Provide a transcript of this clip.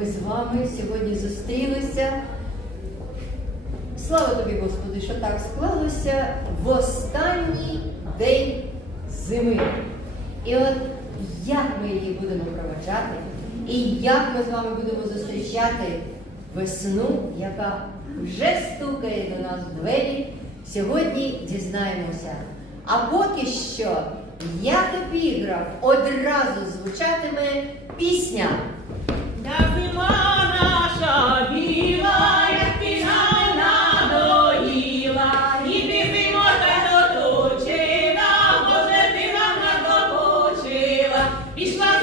Ми з вами сьогодні зустрілися. Слава тобі, Господи, що так склалося в останній день зими. І от як ми її будемо проведжати, і як ми з вами будемо зустрічати весну, яка вже стукає до нас в двері, сьогодні дізнаємося. А поки що, як епіграф, одразу звучатиме пісня. Biswas